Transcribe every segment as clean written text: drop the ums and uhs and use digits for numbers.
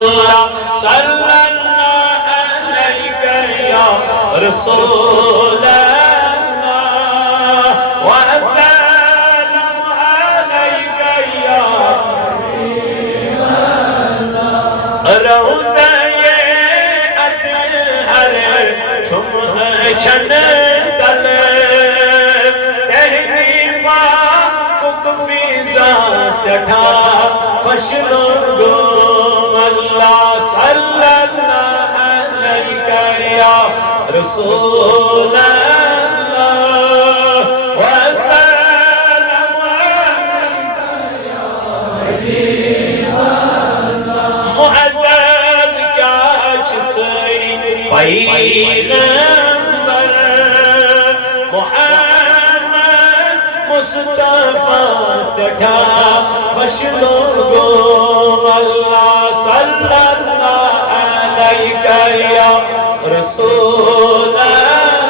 صلی اللہ علیکہ یا رسول اللہ وسلم علیکہ یا حبیب اللہ روضہ اطہر چم چھن کل سہنی پاک فضا سٹھا خوش لوگوں اللہ صلی اللہ علیکہ یا رسول اللہ وسلم علیکہ یا حبیب اللہ معزز کیا چسری پیغمبر محمد مصطفیٰ سٹھا خوش لوگوں اللہ صلی اللہ علیکہ یا رسول اللہ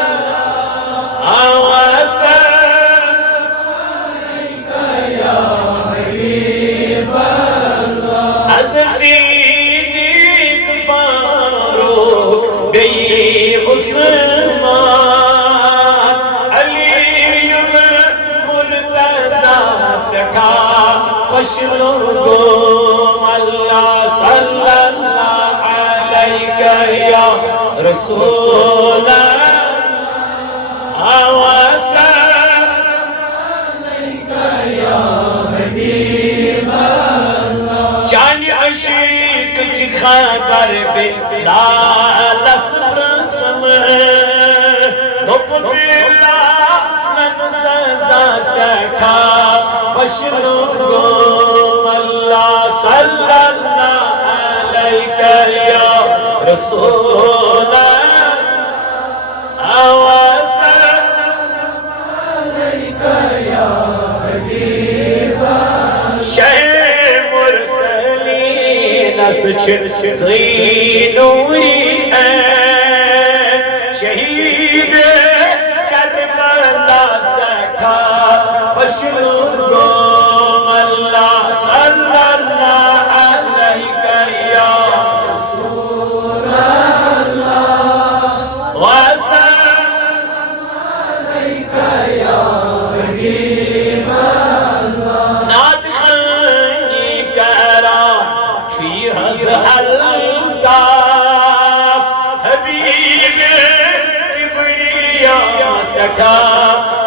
وسلم علیکہ یا حبیب اللہ از صدیق فاروق بی عثمان علی مرتضی سٹھا خوش لوگوں اللہ صلی اللہ علیکہ یا رسول اللہ وسلم علیکہ یا حبیب اللہ چانی عشق چی خبر بلال اسم دپ بلال سزا سٹھا خوش لوگوں اللہ صلی اللہ علیکہ یا رسول اللہ وسلم علیکہ یا حبیب اللہ شہ مرسلین سچ زینوری این شہید کربلا سٹھا خوش لوگوں اللہ صلی اللہ علیکہ یا رسول اللہ وسلم علیکہ یا حبیب اللہ ناد خانی کرام چی حض الطاف حبیب کبریاء سٹھا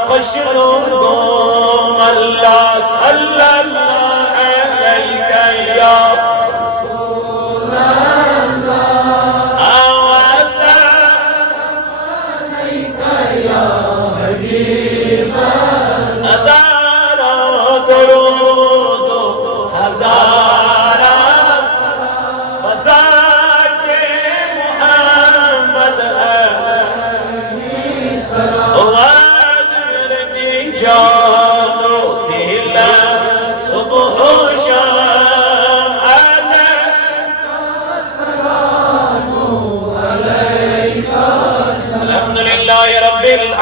خوش لوگوں اللہ صلی اللہ علیکہ یا رسول اللہ وسلم علیکہ یا حبیب اللہ ہزارہ درود و ہزارہ سلام بذات محمد علیہ السلام جانو دل صبح و شام علیکہ السلام علیکہ السلام الحمدللہ رب العالمین